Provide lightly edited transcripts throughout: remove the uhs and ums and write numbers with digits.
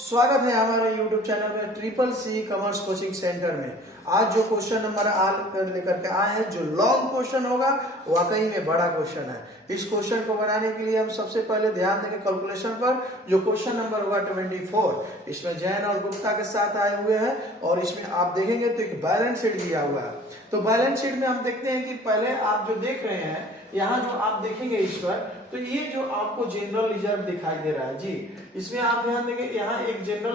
स्वागत है हमारे YouTube चैनल में triple C commerce coaching centre में। आज जो क्वेश्चन नंबर लेकर के आए हैं, जो लॉन्ग क्वेश्चन होगा, वाकई में बड़ा क्वेश्चन है। इस क्वेश्चन को बनाने के लिए हम सबसे पहले ध्यान देंगे कैलकुलेशन पर। जो क्वेश्चन नंबर होगा 24, इसमें जैन और गुप्ता के साथ आए हुए हैं और इसमें आप देखेंगे तो एक बैलेंस शीट दिया हुआ है। तो बैलेंस शीट में हम देखते हैं कि पहले आप जो देख रहे हैं, यहाँ जो आप देखेंगे इस पर, तो ये जो आपको जनरल रिजर्व दिखाई दे रहा है जी, इसमें आप ध्यान देंगे यहाँ एक जनरल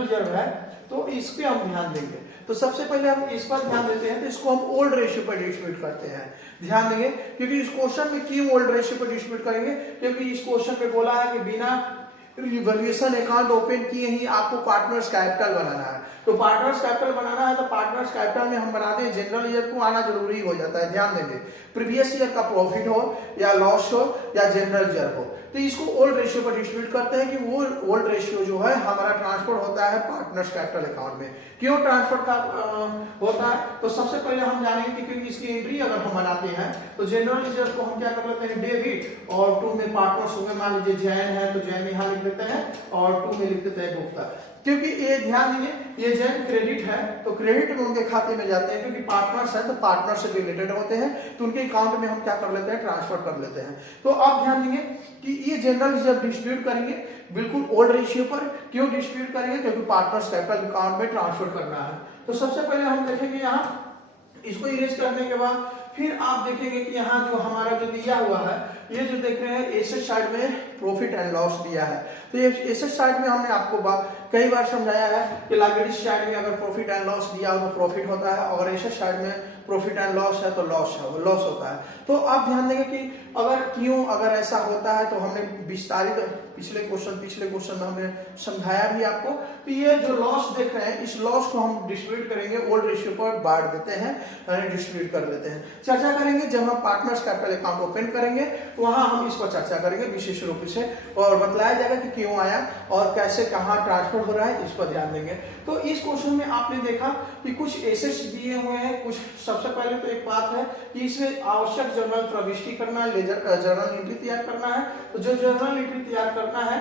रिजर्व है, तो इस पे हम ध्यान देंगे। तो सबसे पहले हम इस पर ध्यान देते हैं, तो इसको हम ओल्ड रेशियो पर डिस्ट्रीब्यूट करते हैं। ध्यान देंगे क्योंकि इस क्वेश्चन में क्यों ओल्ड रेशियो पर डिस्ट्रीब्यूट करेंगे, क्योंकि इस क्वेश्चन पे बोला है कि बिना रिवॉल्यूशन अकाउंट ओपन किए ही आपको पार्टनर्स कैपिटल बनाना है। तो पार्टनर्स कैपिटल बनाना है तो पार्टनर्स कैपिटल में हम बनाते हैं जनरल रिजर्व को आना जरूरी हो जाता है। ध्यान देंगे प्रीवियस ईयर का प्रॉफिट हो या लॉस हो या जनरल रिजर्व हो, तो इसको ओल्ड रेशियो पर डिस्ट्रीब्यूट करते हैं कि वो ओल्ड रेशियो जो है हमारा ट्रांसफर होता है पार्टनर्स कैपिटल अकाउंट में। क्यों ट्रांसफर का होता है, तो सबसे पहले हम जानेंगे कि क्योंकि इसकी एंट्री अगर हम बनाते हैं तो जनरल रिजर्व को हम क्या कर लेते हैं डेबिट, और 2 में पार्टनर्स होंगे, मान लीजिए जैन है तो जैन यहाँ लिख देते हैं और 2 में लिख देते हैं गुप्ता। क्योंकि ये ध्यान देंगे ये जैन क्रेडिट है तो क्रेडिट में उनके खाते में जाते हैं, क्योंकि पार्टनर्स है तो पार्टनर से रिलेटेड होते हैं, तो उनके अकाउंट में हम क्या कर लेते हैं ट्रांसफर कर लेते हैं। तो अब ध्यान देंगे कि ये जनरल रिजर्व डिस्ट्रीब्यूट करेंगे बिल्कुल ओल्ड रेशियो पर। क्यों डिस्ट्रीब्यूट करेंगे, क्योंकि पार्टनर्स कैपिटल अकाउंट में ट्रांसफर करना है। तो सबसे पहले हम देखेंगे यहाँ इसको इरेज करने के बाद फिर आप देखेंगे कि यहाँ जो हमारा जो दिया हुआ है, ये जो देख रहे हैं एसेट साइड में प्रॉफिट एंड लॉस दिया है। तो ये एसेट साइड में हमने आपको कई बार समझाया है कि लायबिलिटी साइड में अगर प्रॉफिट एंड लॉस दिया हो तो प्रॉफिट होता है, और एसेट साइड में प्रॉफिट एंड लॉस है तो लॉस होता है। तो आप ध्यान देंगे कि अगर ऐसा होता है तो हमने विस्तारित पिछले क्वेश्चन में हमने समझाया भी आपको। तो ये जो लॉस देख रहे हैं, इस लॉस को हम डिस्ट्रीब्यूट करेंगे ओल्ड रेशियो पर बांट देते हैं, यानी डिस्ट्रीब्यूट कर देते हैं। चर्चा करेंगे जब हम पार्टनर्स कैपिटल अकाउंट ओपन करेंगे, तो वहां हम इस पर चर्चा करेंगे विशेष रूप से, और बतलाया जाएगा कि क्यों आया और कैसे कहाँ ट्रांसफर हो रहा है, इस पर ध्यान देंगे। तो इस क्वेश्चन में आपने देखा कि कुछ एसेट्स दिए हुए हैं, कुछ सबसे पहले तो एक बात है कि इसमें आवश्यक जर्नल प्रविष्टि करना है, जर्नल एंट्री तैयार करना है। तो जो जर्नल एंट्री तैयार करना है,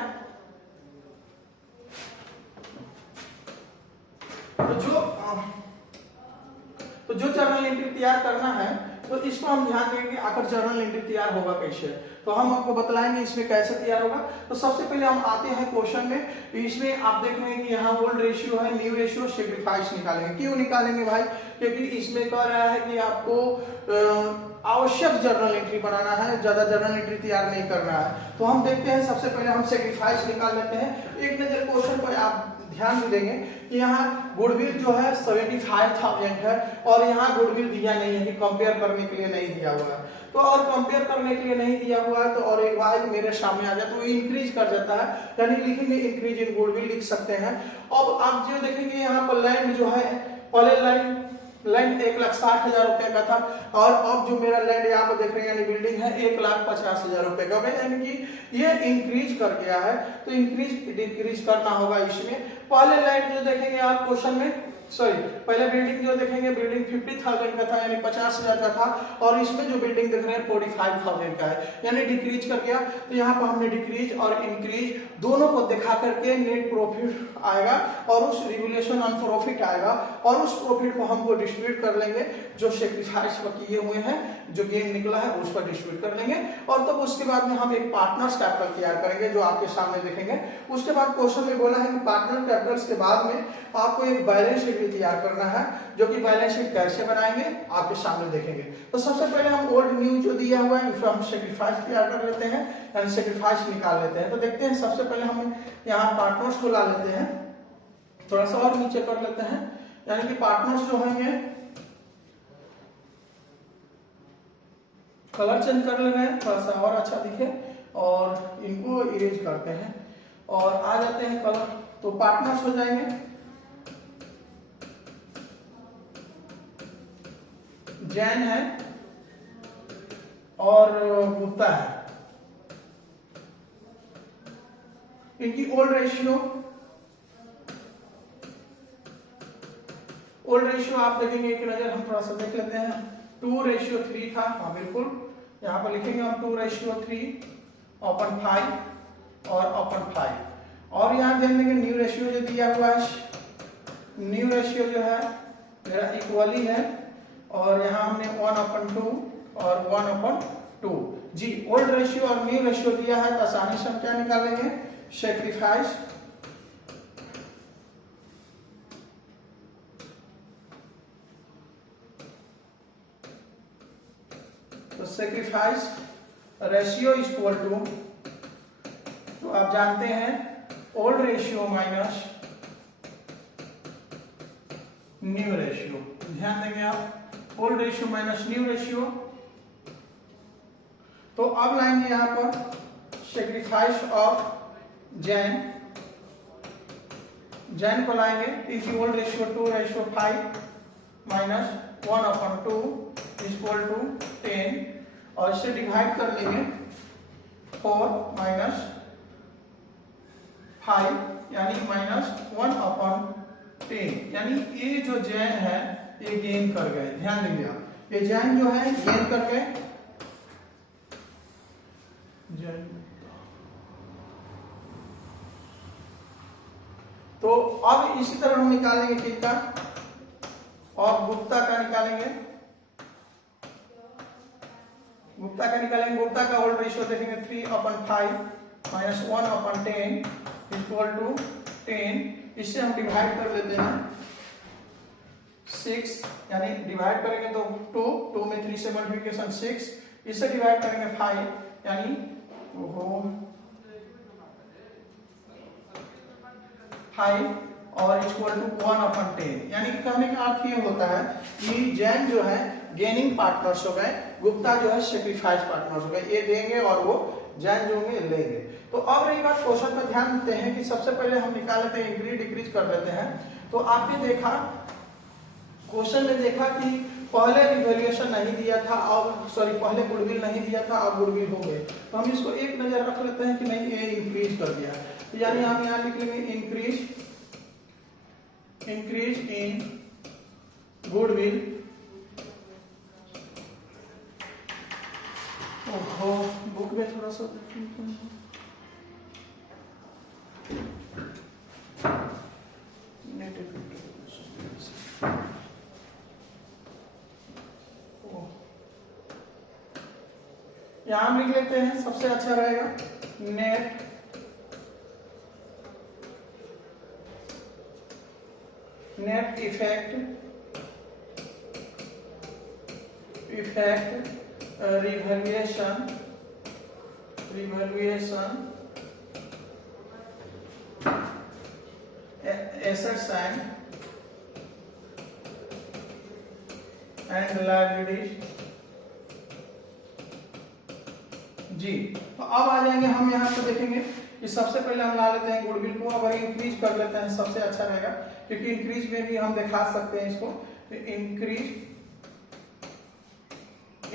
तो जो जर्नल एंट्री तैयार करना है, तो इसको हम ध्यान देंगे आखिर जर्नल एंट्री तैयार होगा कैसे, तो हम आपको बतलाएंगे इसमें कैसे तैयार होगा। तो सबसे पहले हम आते हैं क्वेश्चन में, तो इसमें आप देख रहे हैं कि यहाँ ओल्ड रेशियो है, न्यू रेशियो, सेक्रीफाइस निकालेंगे। क्यों निकालेंगे भाई, क्योंकि इसमें कह रहा है कि आपको आवश्यक जर्नल एंट्री बनाना है, ज्यादा जर्नल एंट्री तैयार नहीं करना है। तो हम देखते हैं सबसे पहले हम सेक्रीफाइस निकाल लेते हैं। एक नजर क्वेश्चन पर आप ध्यान भी देंगे कि यहाँ गुडविल जो है 75,000 है, और यहाँ गुडविल दिया नहीं है कि कंपेयर करने के लिए नहीं दिया हुआ है। तो और कंपेयर करने के लिए नहीं दिया हुआ है, तो और एक बार मेरे सामने आ जाए तो इंक्रीज कर जाता है, यानी लिखेंगे इंक्रीज इन गुडविल लिख सकते हैं। अब आप जो देखेंगे यहाँ पर लैंड जो है, पहले लैंड 1,60,000 रुपए का था, और अब जो मेरा लैंड यहाँ पर देख रहे हैं यानी बिल्डिंग है 1,50,000 रुपए का, यानी कि ये इंक्रीज कर गया है। तो इंक्रीज डिक्रीज करना होगा इसमें। पहले लैंड जो देखेंगे आप क्वेश्चन में, पहले बिल्डिंग जो देखेंगे, बिल्डिंग 50,000 का था यानी 50,000 का था, और इसमें जो बिल्डिंग देख रहे हैं 45,000 का है, यानी डिक्रीज कर गया। तो यहाँ पर हमने डिक्रीज और इंक्रीज दोनों को दिखा करके नेट प्रॉफिट आएगा और उस रिवैल्यूएशन ऑन प्रॉफिट आएगा, और उस प्रॉफिट को हमको डिस्ट्रीब्यूट कर लेंगे जो सेक्रीफाइस किए हुए हैं, जो गेन निकला है उस पर डिस्ट्रीब्यूट कर लेंगे। और तब उसके बाद में हम एक पार्टनर्स कैपिटल तैयार करेंगे जो आपके सामने देखेंगे। उसके बाद क्वेश्चन में बोला है कि पार्टनर कैपिटल्स के बाद में आपको एक बैलेंस शीट तैयार करना है, जो कि बैलेंस शीट कैसे बनाएंगे आपके सामने देखेंगे। तो सबसे पहले हम ओल्ड न्यू जो दिया हुआ है उसको हम सेक्रीफाइस तैयार कर लेते हैं, यानी सेक्रीफाइस निकाल लेते हैं। तो देखते हैं सबसे पहले हम यहाँ पार्टनर्स को ला लेते हैं, थोड़ा सा और नीचे कर लेते हैं, यानी कि पार्टनर्स जो है ये कलर चेंज कर ले रहे हैं थोड़ा सा और अच्छा दिखे, और इनको इरेज करते हैं और आ जाते हैं कलर। तो पार्टनर्स हो जाएंगे जैन है और गुप्ता है। इनकी ओल्ड रेशियो आप देखेंगे एक नजर हम थोड़ा सा देख लेते हैं। 2:3 था, हाँ बिल्कुल, यहाँ पर लिखेंगे हम 2:3 ओपन 5 और ओपन 5। अब यहाँ ध्यान देंगे न्यू रेशियो जो दिया हुआ है, न्यू रेशियो जो है मेरा इक्वली है, और यहाँ हमने 1/2 और 1/2 जी। ओल्ड रेशियो और न्यू रेशियो दिया है तो आसानी से हम क्या निकालेंगे, सेक्रीफाइस तो sacrifice ratio is equal to, तो आप जानते हैं old ratio minus new ratio. ध्यान देंगे आप, old ratio minus new ratio. तो अब लाएंगे यहां पर सेक्रीफाइस ऑफ जैन, जैन को लाएंगे is old ratio 2/5 minus 1/2 equal to 10, और इसे डिवाइड कर लेंगे 4 माइनस 5 यानी -1/10, यानी ये जो जैन है ये गेन कर गए। ध्यान देंगे आप, ये जैन जो है गेन कर गए, जैन। तो अब इसी तरह हम निकालेंगे किसका, और गुप्ता का निकालेंगे, गुप्ता का निकालेंगे। गुप्ता का ओल्ड रेशियो देखेंगे 3/5 माइनस 1/10 इक्वल टू 10। इससे हम डिवाइड कर लेते हैं 6, यानी डिवाइड करेंगे तो 2 में 3 से मल्टीप्लिकेशन 6, इससे डिवाइड करेंगे 5 यानी 5 और इक्वल टू 1/10। यानी कहने का अर्थ ये होता है कि जैन जो है गेनिंग पार्टनर्स हो गए, गुप्ता जो है सेक्रीफाइस पार्टनर्स हो गए। ये देंगे और वो जैन जो होंगे लेंगे। तो अब रही बात क्वेश्चन पर ध्यान देते हैं कि सबसे पहले हम निकाल लेते हैं, इंक्रीज डिक्रीज कर लेते हैं। तो आपने देखा क्वेश्चन में देखा कि पहले रिवैल्यूएशन नहीं दिया था, और सॉरी पहले गुडविल नहीं दिया था, अब गुडविल हो गए। तो हम इसको एक नजर रख लेते हैं कि नहीं ये इंक्रीज कर दिया। तो यानी हम यहाँ लिख लेंगे इंक्रीज इन गुडविल। ओहो, बुक में थोड़ा सा यहां हम लिख लेते हैं, सबसे अच्छा रहेगा net effect revaluation assets and liabilities जी। तो अब आ जाएंगे हम यहाँ पे देखेंगे कि सबसे पहले हम ला लेते हैं गुडविल को, अगर इंक्रीज कर लेते हैं सबसे अच्छा रहेगा, क्योंकि इंक्रीज में भी हम दिखा सकते हैं इसको। तो इंक्रीज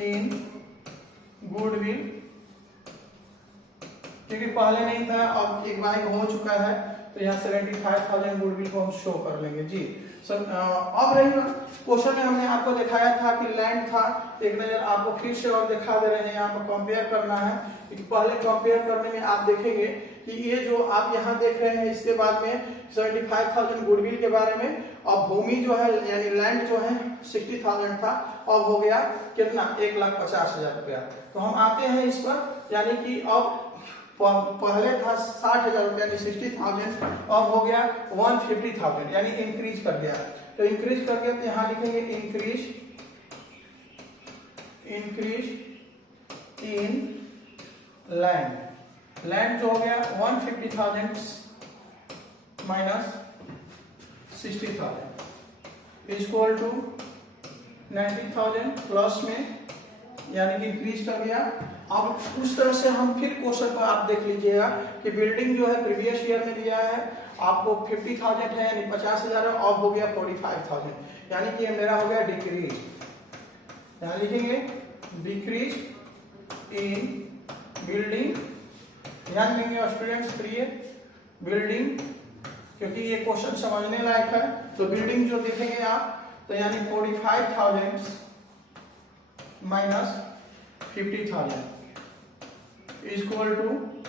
इन गुडविल, क्योंकि पहले नहीं था अब एक बार हो चुका है, तो यहाँ 75,000 गुडविल को हम शो कर लेंगे जी। अब रही क्वेश्चन में हमने आपको दिखाया था कि लैंड था, एक नजर आपको फिर से और दिखा दे रहे हैं, यहाँ पर कंपेयर करना है। पहले कंपेयर करने में आप देखेंगे कि ये जो आप यहाँ देख रहे हैं इसके बाद में 75,000 गुडविल के बारे में, और भूमि जो है यानी लैंड जो है 60,000 था, अब हो गया कितना 1,50,000 रुपया। तो हम आते हैं इस पर, यानी कि अब पहले था 60,000 रुपया यानी 60,000, अब हो गया 150,000 यानी इंक्रीज कर गया। तो इंक्रीज कर गया तो यहाँ लिखेंगे इंक्रीज इन लैंड जो हो गया 150,000 माइनस 60,000 इक्वल टू 90,000 प्लस में, यानी कि इंक्रीज कर गया। अब उस तरह से हम फिर क्वेश्चन पर आप देख लीजिएगा कि बिल्डिंग जो है प्रीवियस ईयर में दिया है आपको 50,000 है यानी 50,000 है, अब हो गया 45,000 यानी कि ये मेरा हो गया डिक्रीज। यहाँ लिखेंगे डिक्रीज इन बिल्डिंग। ध्यान देंगे स्टूडेंट्स प्रिय, बिल्डिंग, क्योंकि ये क्वेश्चन समझने लायक है। तो बिल्डिंग जो देखेंगे आप तो यानी 45,000 माइनस 50,000 इक्वल टू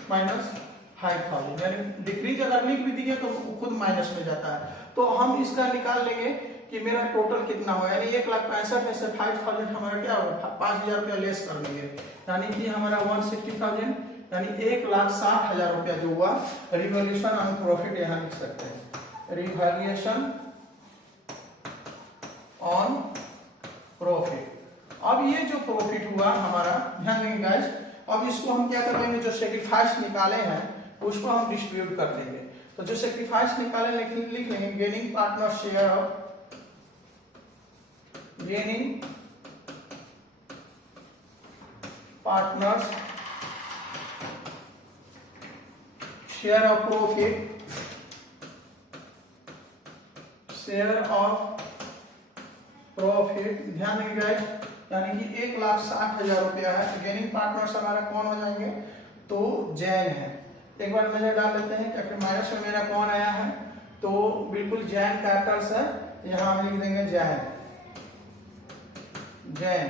माइनस 5,000, यानी डिक्रीज अगर लिख भी दिए तो खुद माइनस में जाता है। तो हम इसका निकाल लेंगे कि मेरा टोटल कितना हो, यानी 1,65,000 में से 5,000 हमारा क्या होगा, 5,000 रुपया लेस कर लेंगे, यानी कि हमारा 160,000, यानी 1,60,000 रुपया जो हुआ। रिवॉल्यूशन ऑन प्रॉफिट यहाँ लिख सकते हैं, रिवॉल्यूशन ऑन प्रॉफिट। अब ये जो प्रॉफिट हुआ हमारा, ध्यान देंगे गाइस, अब इसको हम क्या कर लेंगे, जो सेक्रीफाइस निकाले हैं उसको हम डिस्ट्रीब्यूट कर देंगे। तो जो सेक्रीफाइस निकाले लिख लेंगे gaining partner share of, gaining partners share of profit, share of profit. ध्यान देंगे गाइस, यानी कि 1,60,000 रुपया है। तो गेनिंग पार्टनर्स हमारा कौन हो जाएंगे, तो जैन है। एक बार नजर डाल लेते हैं कि फिर माइनस में मेरा कौन आया है, तो बिल्कुल जैन कैपिटल्स है, यहाँ हम लिख देंगे जैन। जैन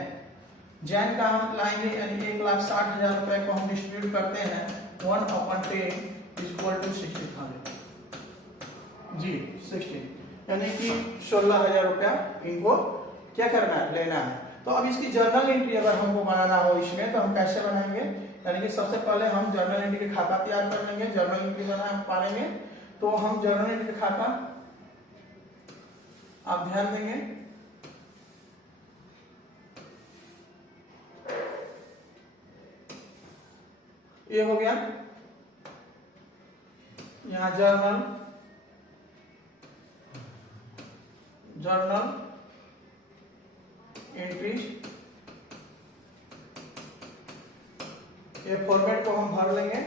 जैन का हम लाएंगे, यानी 1,60,000 रुपए को हम डिस्ट्रीब्यूट करते हैं 1/10 = 60,000 जी 60, यानी कि 16,000 रुपया इनको क्या करना है, लेना है। तो अब इसकी जर्नल एंट्री अगर हमको बनाना हो इसमें, तो हम कैसे बनाएंगे, यानी कि सबसे पहले हम जर्नल एंट्री का खाता तैयार कर लेंगे। जर्नल एंट्री बना पाएंगे तो हम जर्नल एंट्री का खाता, आप ध्यान देंगे, ये हो गया यहाँ जर्नल एंट्रीज, ये फॉर्मेट को हम भर लेंगे।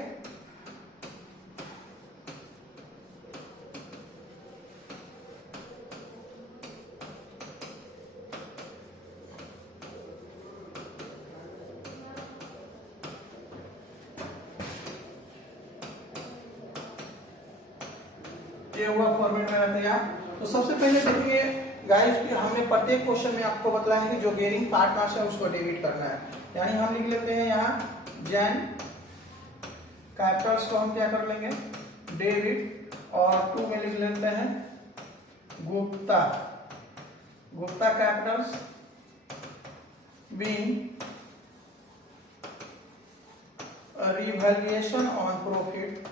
ये हुआ फॉर्मेट मेरा तैयार। तो सबसे पहले देखिए गाइस कि हमने प्रत्येक क्वेश्चन में आपको बताया है कि जो गेनिंग पार्टनर्स है उसको डेबिट करना है, यानी हम लिख लेते हैं यहाँ जैन कैपिटल्स को हम क्या कर लेंगे, डेबिट, और 2 में लिख लेते हैं Gupta capitals being revaluation on profit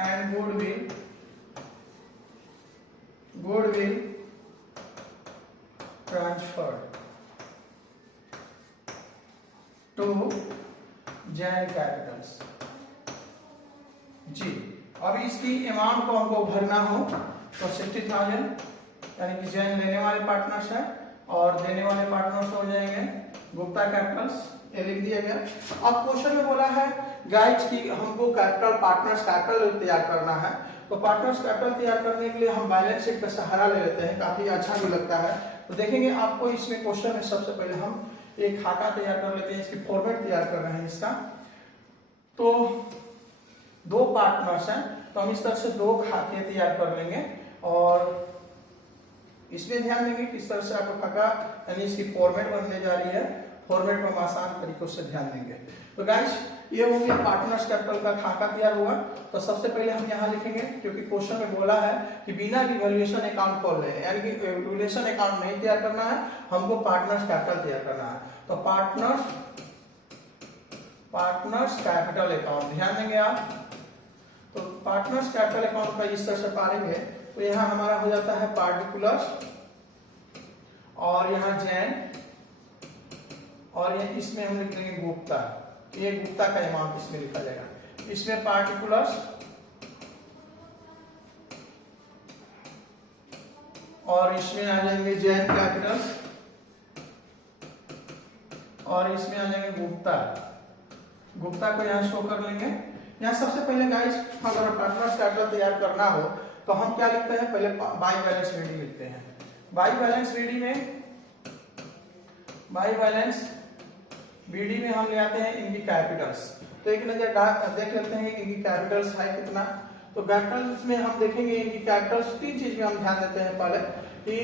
and goodwill transferred to Jain capitals ji. अब इसकी अमाउंट को हमको भरना हो तो 60,000, यानी कि जैन लेने वाले पार्टनर्स है और देने वाले पार्टनर्स हो जाएंगे गुप्ता कैपिटल्स, ये लिख दिया गया। अब क्वेश्चन में बोला है गाइस कि हमको पार्टनर्स कैपिटल तैयार करना है। तो पार्टनर्स कैपिटल तैयार करने के लिए हम बैलेंस शीट का सहारा ले लेते हैं, काफी अच्छा भी लगता है। तो देखेंगे आपको इसमें क्वेश्चन में सबसे पहले हम एक खाका तैयार कर लेते हैं, इसकी फॉर्मेट तैयार कर रहे हैं इसका। तो 2 पार्टनर्स हैं, तो हम इस तरह से 2 खाते तैयार कर लेंगे और इसमें ध्यान देंगे किस तरह से आपको खाका, यानी इसकी फॉर्मेट बनने जा रही है, फॉर्मेट को हम आसान तरीकों से ध्यान देंगे। तो गाइस ये हो गया पार्टनर्स कैपिटल का खाका तैयार हुआ। तो सबसे पहले हम यहाँ लिखेंगे, क्योंकि क्वेश्चन में बोला है कि बिना रिवैल्यूएशन अकाउंट खोल रहे हैं, यानी कि रिवैल्यूएशन अकाउंट नहीं तैयार करना है, हमको पार्टनर्स कैपिटल तैयार करना है। तो पार्टनर्स कैपिटल अकाउंट, ध्यान देंगे आप। तो पार्टनर्स कैपिटल अकाउंट का इस तरह से पारेंगे तो यहाँ हमारा हो जाता है पार्टिकुलर्स, और यहाँ जैन, और ये इसमें हम लिख देंगे गुप्ता, ये गुप्ता का अमाउंट इसमें लिखा जाएगा। इसमें पार्टिकुलर्स और इसमें आ जाएंगे जैन कैपिटल्स और इसमें आ जाएंगे गुप्ता को यहाँ शो कर लेंगे। यहाँ सबसे पहले गाइस अगर पार्टनर्स कैपिटल तैयार करना हो तो हम क्या लिखते हैं, पहले बाई बैलेंस रेडी लिखते हैं। बाई बैलेंस बीडी में हम ले आते हैं इनकी कैपिटल्स। तो एक नजर देख लेते हैं इनकी कैपिटल्स है कितना। तो कैपिटल्स में हम देखेंगे इनकी कैपिटल्स 3 चीज में हम ध्यान देते हैं। पहले कि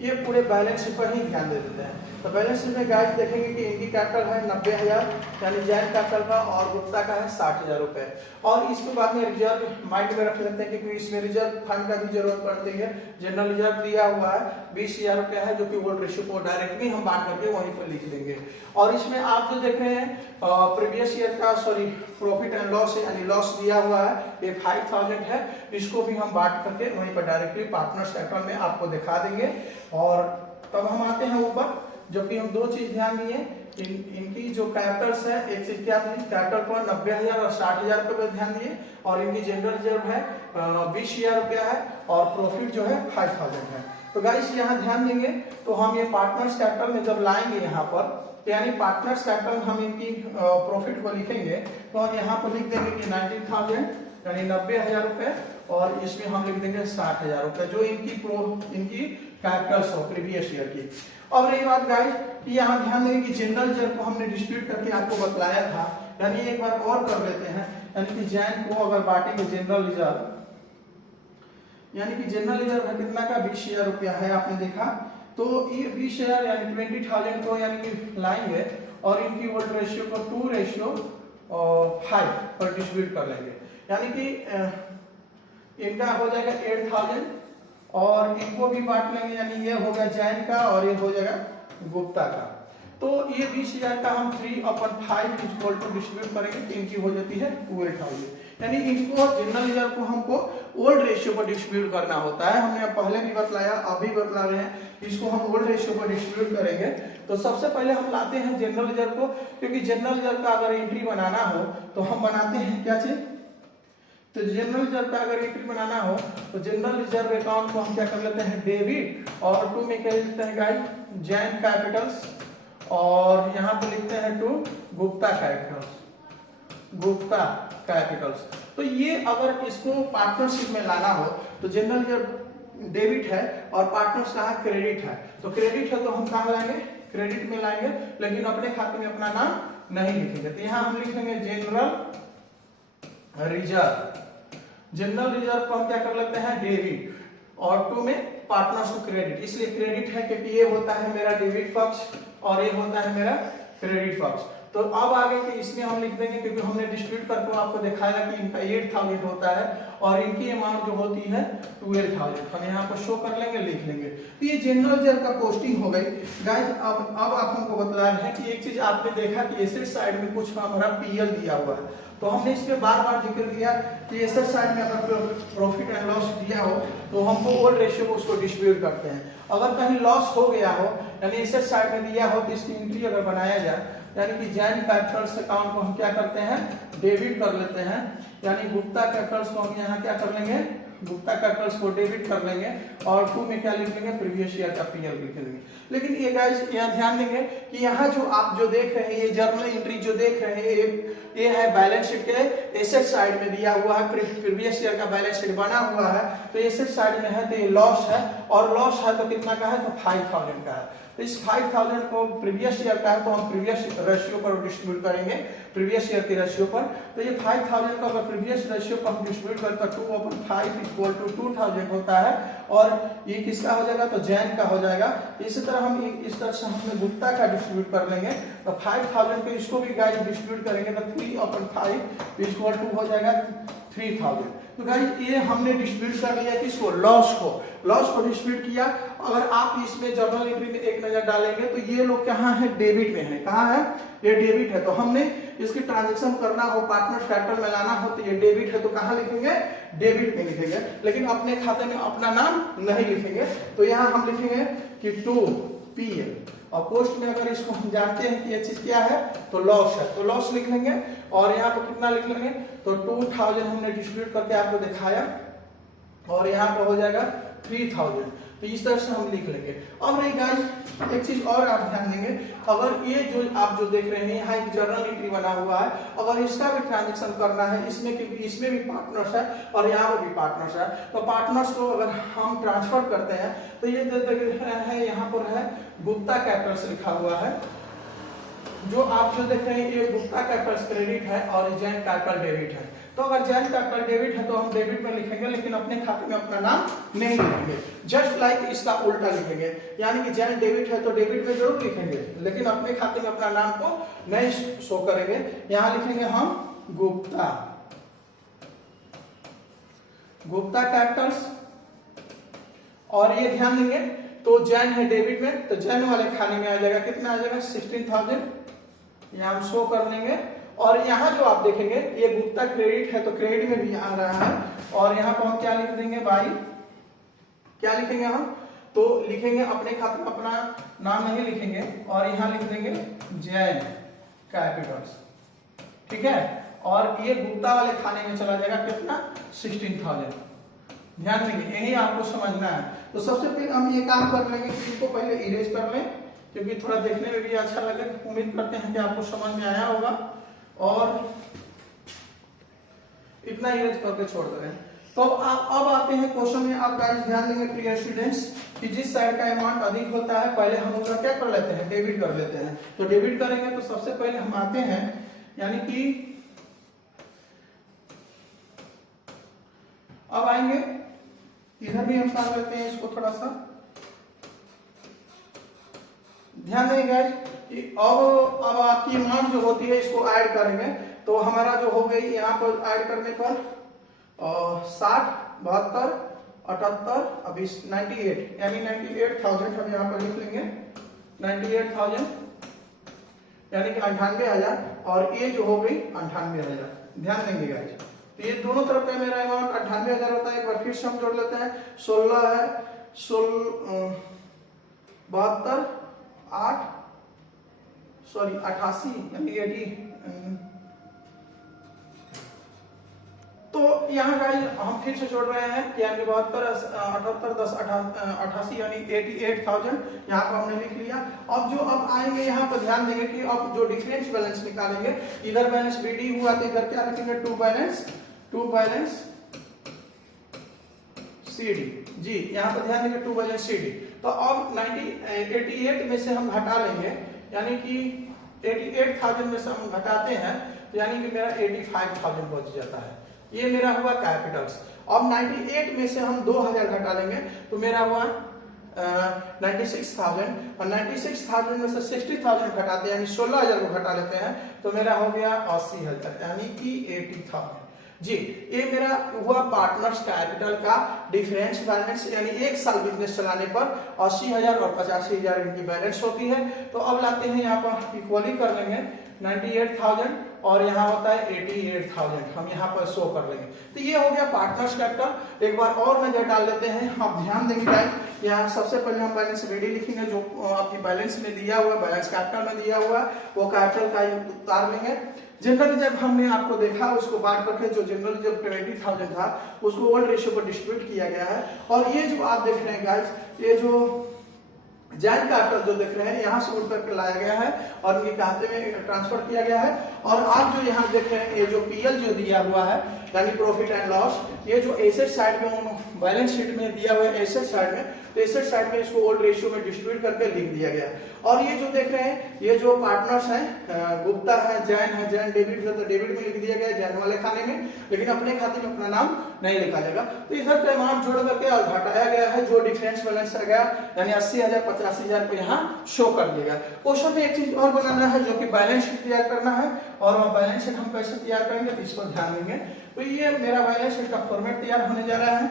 ये पूरे बैलेंस शीट पर ही ध्यान दे देते हैं। तो बैलेंस शीट में गाइस देखेंगे कि इनकी कैपिटल है 90,000 यानी जैन कैपिटल का, और गुप्ता का है 60,000 रुपए। और इसके बाद में रिजर्व माइंड में रख लेते हैं क्योंकि इसमें रिजर्व फंड का भी जरूरत पड़ती है। जनरल रिजर्व दिया हुआ है 20,000 रुपया है, जो कि ओल्ड रेशियो को डायरेक्टली हम बांट करके वहीं पर लिख देंगे। और इसमें आप जो देख रहे हैं प्रीवियस ईयर का प्रॉफिट एंड लॉस है, यानी लॉस दिया हुआ है, ये 5,000 है, इसको भी हम बांट करके वहीं पर डायरेक्टली पार्टनर्स कैपिटल में आपको दिखा देंगे। और तब हम आते हैं ऊपर, जबकि हम दो चीज ध्यान दिए, इनकी जो कैपिटल्स है, एक चीज क्या थी, कैपिटल पर 90,000 और 60,000 रुपए पर ध्यान दिए, और इनकी जनरल रिजर्व है 20,000 रुपया है, और प्रॉफिट जो है 5,000 है। तो गाइस यहाँ ध्यान देंगे तो हम ये पार्टनर्स कैपिटल में जब लाएंगे यहाँ पर, यानी पार्टनर्स कैपिटल हम इनकी प्रॉफिट को लिखेंगे तो हम यहाँ पर लिख देंगे कि 90,000 यानी 90,000 रुपए, और इसमें हम लिख देंगे 60,000 रुपए, जो इनकी कैपिटल्स हो प्रीवियस ईयर की। अब रही बात गाइस कि यहाँ ध्यान देंगे कि जनरल रिजर्व को हमने डिस्ट्रीब्यूट करके आपको बतलाया था, यानी एक बार और कर लेते हैं, यानी कि जैन को अगर बांटेंगे जनरल रिजर्व, यानी कि जनरल रिजर्व है कितना का 20,000 रुपया है, आपने देखा। तो ये 20,000 यानी 20,000 को यानी कि लाएंगे और इनकी ओल्ड रेशियो को 2:5 पर डिस्ट्रीब्यूट कर लेंगे, यानी कि इनका हो जाएगा 8,000 और इनको भी बांट लेंगे, यानी ये हो गया जैन का और ये हो जाएगा गुप्ता का। तो ये 20,000 का हम 3/5 डिस्ट्रीब्यूट करेंगे तो इनकी हो जाती है 12,000, यानी इनको जनरल रिजर्व को हमको ओल्ड रेशियो पर डिस्ट्रीब्यूट करना होता है। हमने पहले भी बतलाया, अभी बतला रहे हैं, इसको हम ओल्ड रेशियो पर डिस्ट्रीब्यूट करेंगे। तो सबसे पहले हम लाते हैं जनरल रिजर्व को, क्योंकि जनरल रिजर्व का अगर एंट्री बनाना हो तो हम बनाते हैं क्या चीज, तो जनरल रिजर्व का अगर एंट्री बनाना हो तो जनरल रिजर्व अकाउंट को हम क्या कर लेते हैं डेबिट, और टू में क्या लिखते हैं गाइस जैन कैपिटल्स, और यहाँ पे लिखते हैं to Gupta capitals, Gupta capitals. तो ये अगर इसको पार्टनरशिप में लाना हो तो जनरल रिजर्व डेबिट है और पार्टनर्स कहाँ क्रेडिट है, तो क्रेडिट है तो हम कहाँ लाएंगे, क्रेडिट में लाएंगे, लेकिन अपने खाते में अपना नाम नहीं लिखेंगे। तो यहाँ हम लिखेंगे जनरल रिजर्व, जनरल रिजर्व को हम क्या कर लेते हैं डेबिट, और टू में पार्टनर्स को क्रेडिट, इसलिए क्रेडिट है क्योंकि ये होता है मेरा डेबिट पक्ष और ये होता है मेरा क्रेडिट पक्ष। तो अब आगे कि इसमें हम लिख देंगे, क्योंकि हमने डिस्ट्रीब्यूट करके आपको दिखाया कि इनका 8,000 होता है और इनकी अमाउंट जो होती है 12,000, हम यहाँ पर शो कर लेंगे, लिख लेंगे। तो ये जनरल रिजर्व का पोस्टिंग हो गई गाइस। अब आप हमको बता रहे हैं कि एक चीज आपने देखा कि एसेट साइड में कुछ हमारा पीएल दिया हुआ है, तो हमने इस पे बार बार जिक्र किया कि एसेट साइड में अगर प्रॉफिट एंड लॉस दिया हो तो हमको ओल्ड रेशियो को उसको डिस्ट्रीब्यूट करते हैं। अगर कहीं लॉस हो गया हो, यानी एसेट साइड में दिया हो, तो इसकी एंट्री अगर बनाया जाए, यानी कि जैन कैपिटल्स अकाउंट को हम क्या करते हैं डेबिट कर लेते हैं, यानी गुप्ता कैपिटल्स को हम यहाँ क्या कर लेंगे, गुप्ता कैपिटल्स को डेबिट कर लेंगे, और टू में क्या लिख लेंगे प्रीवियस ईयर का पीएल लिख लेंगे। लेकिन ये गाइस यहाँ ध्यान देंगे कि यहाँ जो आप जो देख रहे हैं, ये जर्नल एंट्री जो देख रहे हैं, ये है बैलेंस शीट के एसेट साइड में दिया हुआ है, प्रीवियस ईयर का बैलेंस शीट बना हुआ है, तो एसेट साइड में है तो ये लॉस है, और लॉस है तो कितना का है, तो 5,000 का है। तो इस 5,000 को प्रीवियस ईयर का है तो हम प्रीवियस रेशियो पर डिस्ट्रीब्यूट करेंगे, प्रीवियस ईयर के रेशियो पर। तो ये 5,000 का अगर प्रीवियस रेशियो पर हम डिस्ट्रीब्यूट करते हैं 2/5 = 2,000 होता है, और ये किसका हो जाएगा, तो जैन का हो जाएगा। इसी तरह हम इस तरह से हमने गुप्ता का डिस्ट्रीब्यूट कर लेंगे, तो 5,000 को इसको भी गाइस डिस्ट्रीब्यूट करेंगे तो 3/5 = हो जाएगा 3,000। तो गाइस ये हमने डिस्ट्रीब्यूट कर लिया किसको, लॉस को डिस्ट्रीब्यूट किया। अगर आप इसमें जर्नल एंट्री में एक नजर डालेंगे तो ये लोग कहाँ है, डेबिट में है, कहाँ है, ये डेबिट है। तो हमने इसकी ट्रांजैक्शन करना हो, पार्टनर कैपिटल में लाना हो, तो ये डेबिट है तो कहाँ लिखेंगे, डेबिट में लिखेंगे, लेकिन अपने खाते में अपना नाम नहीं लिखेंगे। तो यहाँ हम लिखेंगे कि टू पीएल, और पोस्ट में अगर इसको हम जानते हैं कि ये चीज क्या है, तो लॉस है, तो लॉस लिख लेंगे, और यहाँ पर कितना लिख लेंगे, तो 2,000 हमने डिस्ट्रीब्यूट करके आपको दिखाया, और यहाँ पर हो जाएगा 3,000। तो इस तरह से हम लिख लेंगे। अब रही गाइस एक चीज और आप ध्यान देंगे, अगर ये जो आप जो देख रहे हैं यहाँ एक जर्नल एंट्री बना हुआ है, अगर इसका भी ट्रांजैक्शन करना है इसमें, क्योंकि इसमें भी पार्टनर्स है और यहाँ पर भी पार्टनर्स है, तो पार्टनर्स को अगर हम ट्रांसफर करते हैं तो ये देख रहे हैं यहाँ पर है गुप्ता कैपिटल्स लिखा हुआ है, जो आप जो देख रहे हैं ये गुप्ता कैपिटल्स क्रेडिट है और जैन कैपिटल डेबिट है। तो अगर जैन कैपिटल डेबिट है तो हम डेबिट में लिखेंगे, लेकिन अपने खाते में अपना नाम नहीं लिखेंगे। जस्ट लाइक इसका उल्टा लिखेंगे, यानी कि जैन डेबिट है तो डेबिट में जरूर लिखेंगे, लेकिन अपने खाते में अपना नाम को नहीं शो करेंगे। यहां लिखेंगे हम गुप्ता, गुप्ता कैपिटल्स। और ये ध्यान देंगे तो जैन है डेबिट में, तो जैन वाले खाने में आ जाएगा, कितना आ जाएगा 16,000, यहाँ हम शो कर लेंगे। और यहाँ जो आप देखेंगे ये गुप्ता क्रेडिट है तो क्रेडिट में भी आ रहा है, और यहाँ पर हम क्या लिख देंगे बाई, क्या लिखेंगे हम, तो लिखेंगे अपने खाते में अपना नाम नहीं लिखेंगे, और यहाँ लिख देंगे जैन कैपिटल्स, ठीक है। और ये गुप्ता वाले खाने में चला जाएगा, कितना 16,000। ध्यान देंगे, यही आपको समझना है। तो सबसे पहले हम ये काम कर लेंगे कि इसको पहले इरेज कर लें, क्योंकि थोड़ा देखने में भी अच्छा लगे। उम्मीद करते हैं कि आपको समझ में आया होगा, और इतना इरेज करके छोड़ दें। तो अब आते हैं क्वेश्चन में। आप गाइस ध्यान देंगे प्रिय स्टूडेंट्स कि जिस साइड का अमाउंट अधिक होता है पहले हम उसका क्या कर लेते हैं, डेबिट कर लेते हैं। तो डेबिट करेंगे तो सबसे पहले हम आते हैं, यानी कि अब आएंगे इधर भी हम कर लेते हैं इसको थोड़ा सा ध्यान देंगे गाइस कि अब आपकी अमाउंट जो होती है इसको ऐड करेंगे। तो हमारा जो हो गई यहाँ पर ऐड करने पर 60, 72, 78, अभी 98, यानी 98,000 हम यहाँ पर लिख लेंगे, 98,000 यानी कि 98,000, और ये जो हो गई 98,000। ध्यान देंगे गाइस, तो ये दोनों तरफ का मेरा अमाउंट 98,000 होता है। एक बार फिर से हम जोड़ लेते हैं, 16 है, 72, 88 यानी 80। तो यहाँ गाइस हम फिर से जोड़ रहे हैं, यानी 72, 78, 10, 88 यानी 88,000 यहाँ पर हमने लिख लिया। अब आएंगे यहाँ पर ध्यान देंगे कि अब जो डिफरेंस बैलेंस निकालेंगे, इधर बैलेंस बीडी हुआ तो इधर क्या रखेंगे, टू बैलेंस सीडी जी। यहाँ पर ध्यान देंगे टू बैलेंस सीडी। तो अब 88 में से हम घटा लेंगे, यानी कि 88,000 में से हम घटाते हैं तो यानी कि मेरा 85,000 बच जाता है। ये मेरा हुआ कैपिटल्स। अब 98 में से हम 2,000 घटा लेंगे तो मेरा हुआ 96,000, और 96,000 में से 60,000 घटाते हैं, यानी 16,000 को घटा लेते हैं तो मेरा हो गया 80,000, यानी कि 80,000 जी। ये मेरा हुआ पार्टनर्स कैपिटल का डिफरेंस बैलेंस, यानी एक साल बिजनेस चलाने पर 80,000 और 85,000 इनकी बैलेंस होती है। तो अब लाते हैं यहाँ पर इक्वली कर लेंगे, 98,000 और यहाँ होता है 88,000, हम यहाँ पर शो कर लेंगे। तो ये हो गया पार्टनर्स कैपिटल। एक बार और नजर डाल लेते हैं। आप ध्यान देंगे गाइस, यहाँ सबसे पहले हम बैलेंस रेडी लिखेंगे, जो आपकी बैलेंस में दिया हुआ, बैलेंस कैपिटल में दिया हुआ वो कैपिटल का उतार लेंगे। जनरली जब हमने आपको देखा उसको बांट करके, जो जनरल जब 20,000 था उसको ओल्ड रेशियो पर डिस्ट्रीब्यूट किया गया है। और ये जो आप देख रहे हैं गाइस, ये जो जैन कैपिटल जो देख रहे हैं यहाँ से उठ करके लाया गया है और इनके खाते में ट्रांसफर किया गया है। और आप जो यहाँ देख रहे हैं ये जो पीएल जो दिया हुआ है, यानी प्रॉफिट एंड लॉस, ये जो एसेट साइड में बैलेंस शीट में दिया हुआ है एसेट साइड में, तो एसेट साइड में इसको ओल्ड रेशियो में डिस्ट्रीब्यूट करके लिख दिया गया है। और ये जो देख रहे हैं ये जो पार्टनर्स हैं, गुप्ता है, जैन डेबिट है तो डेबिट में लिख दिया गया है जैन वाले खाने में, लेकिन अपने खाते में अपना नाम नहीं लिखा जाएगा। तो इधर का अमाउंट जोड़ करके और घटाया गया है, जो डिफरेंस बैलेंस आ गया यानी 80,000 85,000 को यहाँ शो कर दिया गया। क्वेश्चन में एक चीज और बनाना है जो कि बैलेंस शीट तैयार करना है, और बैलेंस शीट हम कैसे तैयार करेंगे तो इस पर ध्यान देंगे। तो ये मेरा बैलेंस शीट का फॉर्मेट तैयार होने जा रहा है।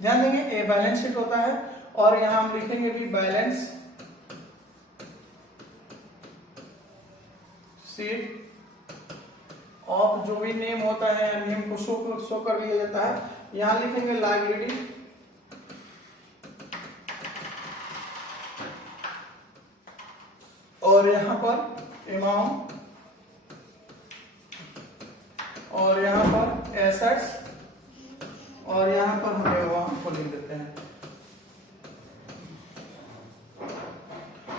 ध्यान देंगे ये बैलेंस शीट होता है, और यहां हम लिखेंगे भी बैलेंस शीट ऑफ, जो भी नेम होता है नेम को शो कर लिया जाता है। यहां लिखेंगे लायबिलिटी, और यहां पर अमाउंट, और यहां पर एसेट्स, और यहां पर हम अमाउंट को लिख देते हैं।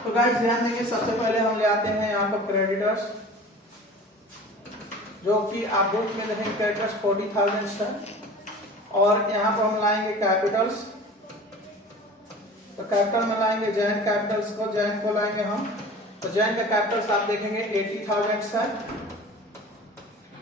तो गाइस ध्यान देंगे, सबसे पहले हम ले आते हैं यहाँ पर क्रेडिटर्स, जो कि आप बुक में देखेंगे क्रेडिटर्स 40,000 है। और यहाँ पर हम लाएंगे कैपिटल्स, तो कैपिटल में लाएंगे जैन कैपिटल्स को, जैन को लाएंगे हम, तो जैन का कैपिटल्स आप देखेंगे 80,000 है।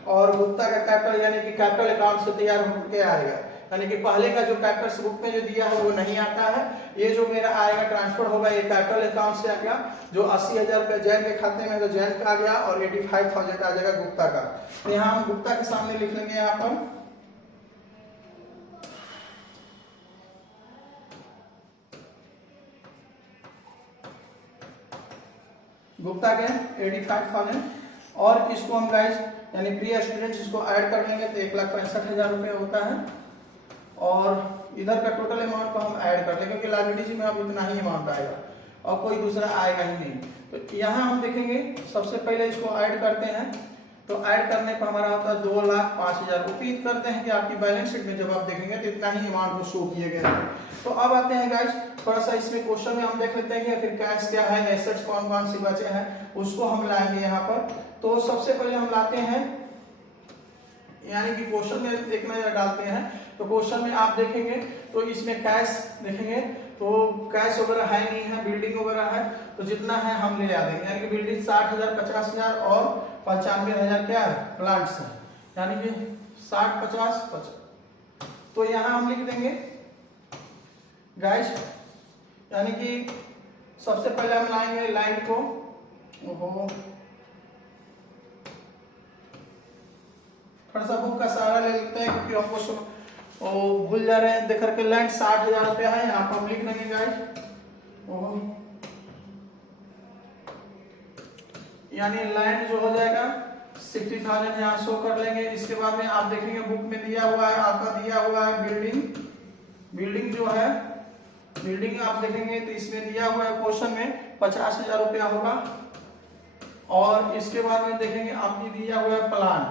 और गुप्ता का कैपिटल यानी कि कैपिटल अकाउंट से तैयार होकर आएगा, यानी कि पहले का जो कैपिटल बुक में जो दिया है वो नहीं आता है। ये जो मेरा आएगा ट्रांसफर होगा ये कैपिटल अकाउंट से आ गया, जो 80,000 रुपया जैन के खाते में तो जैन का आ गया, और 85,000 आ जाएगा गुप्ता का। तो यहाँ हम गुप्ता के सामने लिख लेंगे यहाँ पर गुप्ता के 85,000, और इसको हम गाइस यानी प्रिय स्टूडेंट्स इसको ऐड कर लेंगे तो 1,65,000 रुपये होता है। और इधर का टोटल अमाउंट को हम ऐड कर लेंगे क्योंकि लाइबिलिटी में अब इतना ही अमाउंट आएगा और कोई दूसरा आएगा ही नहीं। तो यहाँ हम देखेंगे सबसे पहले इसको ऐड करते हैं, तो ऐड करने पर हमारा होता है 2,05,000। उम्मीद करते हैं कि आपकी बैलेंस शीट में जब आप देखेंगे तो इतना ही अमाउंट को शो किए गए हैं। तो अब आते हैं गाइस थोड़ा सा इसमें क्वेश्चन में हम देख लेते हैं कि आखिर कैश क्या है, एसेट्स कौन कौन सी बचे हैं, उसको हम लाएंगे यहाँ पर। तो सबसे पहले हम लाते हैं यानी कि क्वेश्चन में एक नजर डालते हैं, तो क्वेश्चन में आप देखेंगे तो इसमें कैश देखेंगे तो कैश वगैरह है नहीं है, बिल्डिंग वगैरह है, तो जितना है हम ले आ देंगे, यानी कि बिल्डिंग 60,000, 50,000 और 95,000 क्या है प्लांट्स है, यानी कि 60, 50, 50। तो यहाँ हम लिख देंगे गाइस, यानी कि सबसे पहले हम लाएंगे लाइन को, थोड़ा सा बुक का सहारा ले लेते हैं क्योंकि आपको भूल जा रहे हैं देख करके। लैंड 60,000 रुपया है, यहाँ पर हम लिख देंगे गाइस, यानी लैंड जो हो जाएगा 60,000 यहाँ शो कर लेंगे। इसके बाद में आप देखेंगे बुक में दिया हुआ है, आपका दिया हुआ है बिल्डिंग जो है बिल्डिंग आप देखेंगे तो इसमें दिया हुआ है क्वेश्चन में 50,000 रुपया होगा। और इसके बाद में देखेंगे आपकी दिया हुआ है प्लांट,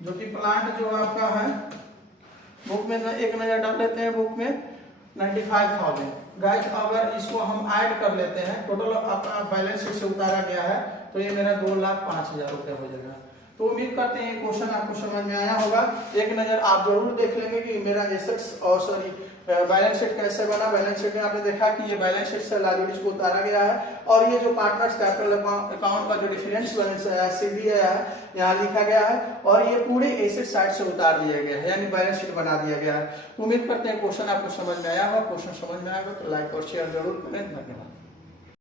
जो कि प्लांट जो आपका है बुक में एक नजर डाल लेते हैं, बुक में 95,000 गाइस। अगर इसको हम ऐड कर लेते हैं, टोटल आपका बैलेंस शीट से उतारा गया है, तो ये मेरा 2,05,000 रुपया हो जाएगा। तो उम्मीद करते हैं ये क्वेश्चन आपको समझ में आया होगा। एक नजर आप जरूर देख लेंगे कि मेरा एसेट्स और सॉरी बैलेंस शीट कैसे बना। बैलेंस शीट में आपने देखा कि ये बैलेंस शीट से लायबिलिटीज को उतारा गया है, और ये जो पार्टनर्स कैपिटल अकाउंट का जो डिफरेंस बैलेंस है सीडी है यहाँ लिखा गया है, और ये पूरे एसेट साइड से उतार दिया गया है, यानी बैलेंस शीट बना दिया गया है। उम्मीद करते हैं क्वेश्चन आपको समझ में आया होगा। क्वेश्चन समझ में आएगा तो लाइक और शेयर जरूर करें। धन्यवाद।